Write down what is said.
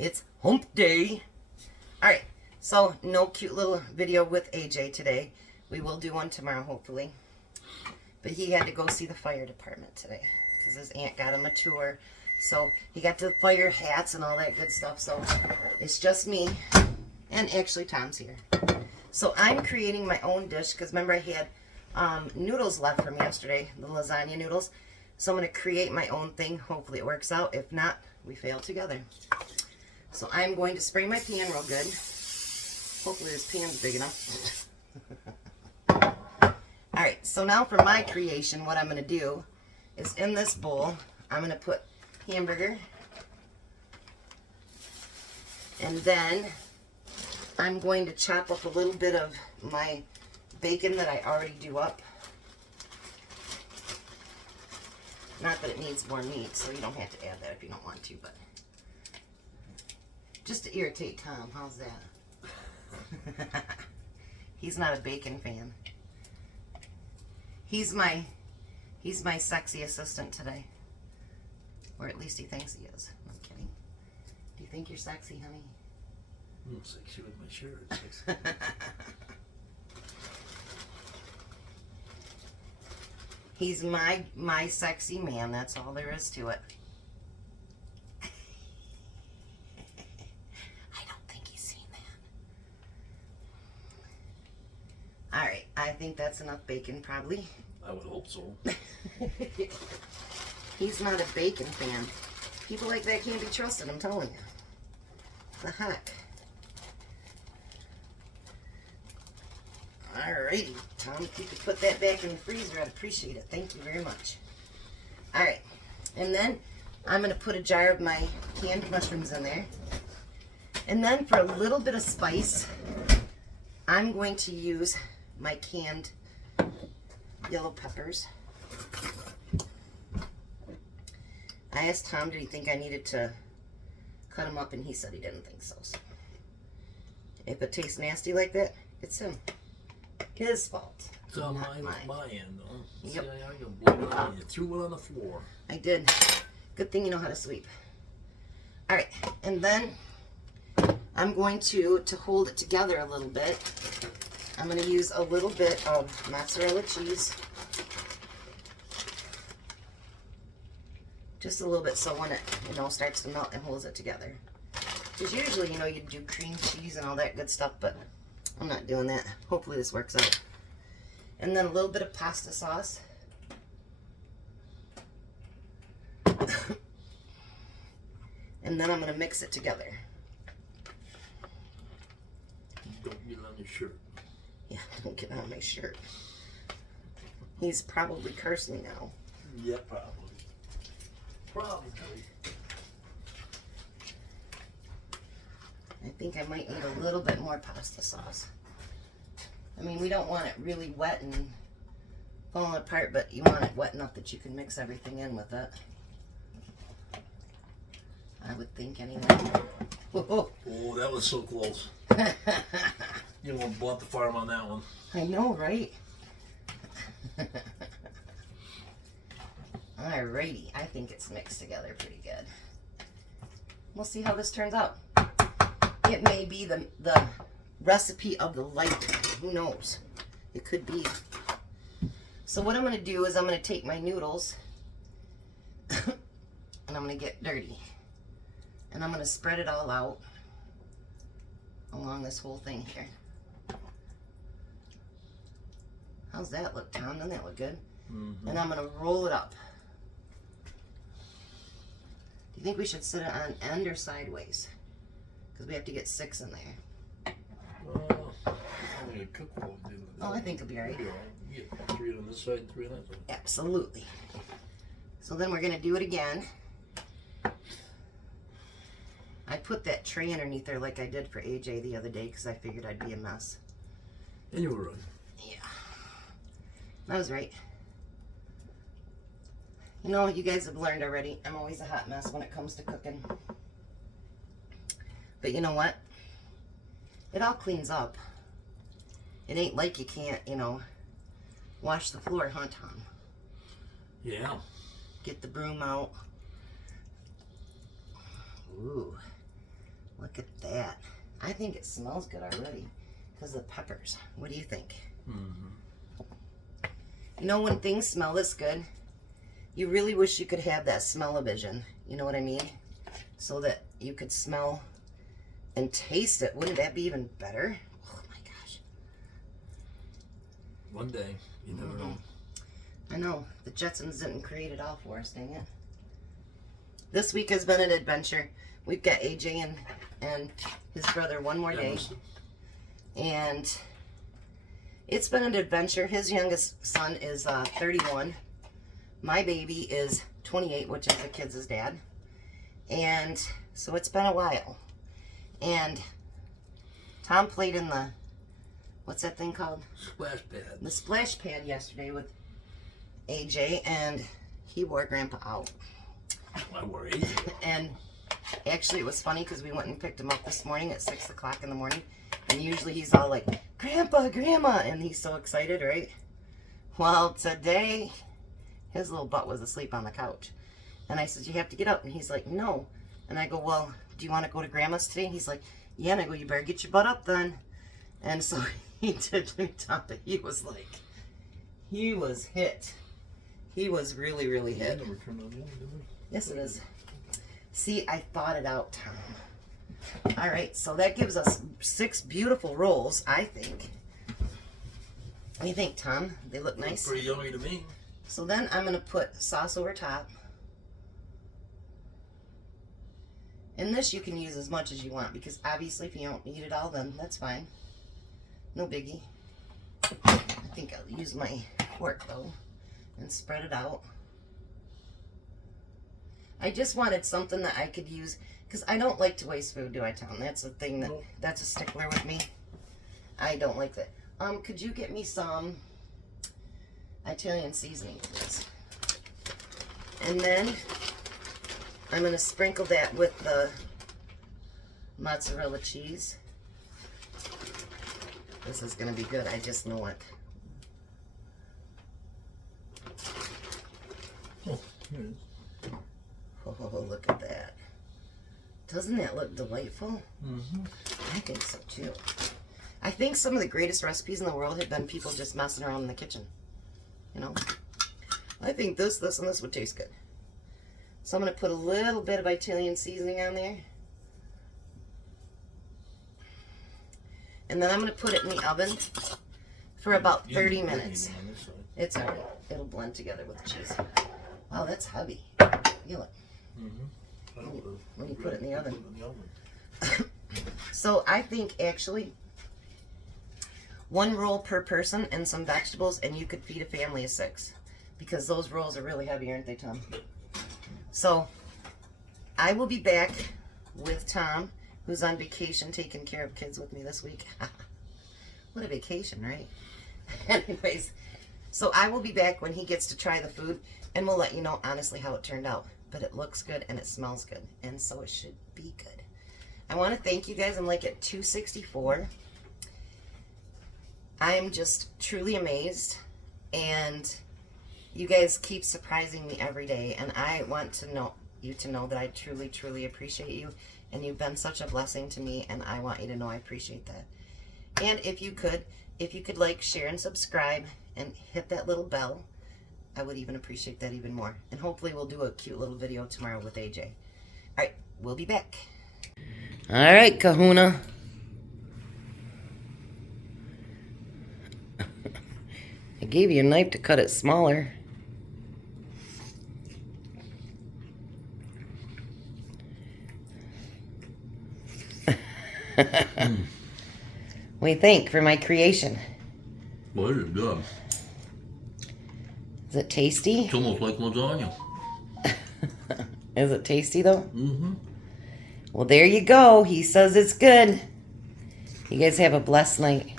It's hump day. Alright, so no cute little video with AJ today. We will do one tomorrow, hopefully. But he had to go see the fire department today because his aunt got him a tour. So he got the fire hats and all that good stuff. So it's just me, and actually Tom's here. So I'm creating my own dish because remember I had noodles left from yesterday, the lasagna noodles. So I'm going to create my own thing. Hopefully it works out. If not, we fail together. So I'm going to spray my pan real good. Hopefully this pan's big enough. Alright, so now for my creation, what I'm going to do is in this bowl, I'm going to put hamburger. And then I'm going to chop up a little bit of my bacon that I already do up. Not that it needs more meat, so you don't have to add that if you don't want to, but just to irritate Tom, how's that? He's not a bacon fan. He's my sexy assistant today. Or at least he thinks he is. I'm kidding. Do you think you're sexy, honey? I'm sexy with my shirt. He's my sexy man. That's all there is to it. I don't think he's seen that. Alright, I think that's enough bacon probably. I would hope so. He's not a bacon fan. People like that can't be trusted, I'm telling you. The heck. Alrighty, Tom, if you could put that back in the freezer, I'd appreciate it. Thank you very much. Alright, and then I'm going to put a jar of my canned mushrooms in there. And then for a little bit of spice, I'm going to use my canned yellow peppers. I asked Tom, did he think I needed to cut them up, and he said he didn't think so. So if it tastes nasty like that, it's him. His fault. It's on my end, though. Yep. See, I can blame it on you. Threw it on the floor. I did. Good thing you know how to sweep. Alright, and then I'm going to hold it together a little bit, I'm going to use a little bit of mozzarella cheese. Just a little bit so when it, starts to melt and holds it together. Because usually, you do cream cheese and all that good stuff, but I'm not doing that. Hopefully this works out. And then a little bit of pasta sauce. And then I'm going to mix it together. Don't get on your shirt. Yeah, don't get on my shirt. He's probably cursing me now. Yeah, probably. Probably. I think I might need a little bit more pasta sauce. I mean, we don't want it really wet and falling apart, but you want it wet enough that you can mix everything in with it. I would think anyway. Oh, that was so close. You won't blunt the farm on that one. I know, right? Alrighty, I think it's mixed together pretty good. We'll see how this turns out. It may be the recipe of the light. Who knows? It could be. So what I'm going to do is I'm going to take my noodles and I'm going to get dirty. And I'm going to spread it all out along this whole thing here. How's that look, Tom? Doesn't that look good? Mm-hmm. And I'm going to roll it up. Do you think we should sit it on end or sideways? Because we have to get 6 in there. Only a couple will do it. Oh, I think it'll be alright. You get 3 on this side, 3 on that side. Absolutely. So then we're going to do it again. I put that tray underneath there like I did for AJ the other day because I figured I'd be a mess. And you were right. Yeah. I was right. You guys have learned already, I'm always a hot mess when it comes to cooking. But you know what? It all cleans up. It ain't like you can't, wash the floor, huh, Tom? Yeah. Get the broom out. Ooh. Look at that. I think it smells good already because of the peppers. What do you think? You know, when things smell this good, you really wish you could have that smell-o-vision. You know what I mean? So that you could smell and taste it. Wouldn't that be even better? Oh my gosh. One day, you never know. I know. The Jetsons didn't create it all for us, dang it. This week has been an adventure. We've got AJ and his brother one more day. And it's been an adventure. His youngest son is 31. My baby is 28, which is the kids' dad. And so it's been a while. And Tom played in the, what's that thing called? Splash pad. The splash pad yesterday with AJ, and he wore Grandpa out. I wore AJ. And actually it was funny because we went and picked him up this morning at 6 o'clock in the morning. And usually he's all like, Grandpa, Grandma, and he's so excited, right? Well, today, his little butt was asleep on the couch. And I said, you have to get up. And he's like, no. And I go, well, do you want to go to Grandma's today? And he's like, yeah. And I go, you better get your butt up then. And so he did. He was like, he was hit. He was really, really hit. Yes, it is. See, I thought it out, Tom. All right, so that gives us 6 beautiful rolls, I think. What do you think, Tom? They look nice? Pretty yummy to me. So then I'm going to put sauce over top. And this you can use as much as you want, because obviously if you don't eat it all, then that's fine. No biggie. I think I'll use my fork, though, and spread it out. I just wanted something that I could use, because I don't like to waste food, do I, Tom? That's a thing that, that's a stickler with me. I don't like that. Could you get me some Italian seasoning, please? And then I'm going to sprinkle that with the mozzarella cheese. This is going to be good. I just know it. Oh, here it is. Oh, look at that. Doesn't that look delightful? Mm-hmm. I think so, too. I think some of the greatest recipes in the world have been people just messing around in the kitchen. You know? I think this, and this would taste good. So I'm going to put a little bit of Italian seasoning on there. And then I'm going to put it in the oven for about 30 minutes. It's all right. It'll blend together with the cheese. Wow, that's heavy. Feel it. When you put it in the oven. So I think actually 1 roll per person and some vegetables, and you could feed a family of 6, because those rolls are really heavy, aren't they, Tom? So I will be back with Tom, who's on vacation taking care of kids with me this week. What a vacation, right? Anyways, so I will be back when he gets to try the food, and we'll let you know honestly how it turned out. But it looks good and it smells good, and so it should be good. I want to thank you guys. I'm like at 264. I am just truly amazed, and you guys keep surprising me every day, and I want to know you to know that I truly, truly appreciate you, and you've been such a blessing to me, and I want you to know I appreciate that. And if you could like, share, and subscribe, and hit that little bell, I would even appreciate that even more. And hopefully we'll do a cute little video tomorrow with AJ. All right, we'll be back. All right, Kahuna. I gave you a knife to cut it smaller. What do you think for my creation? Well, it is good. Is it tasty? It's almost like lasagna. Is it tasty, though? Mm-hmm. Well, there you go. He says it's good. You guys have a blessed night.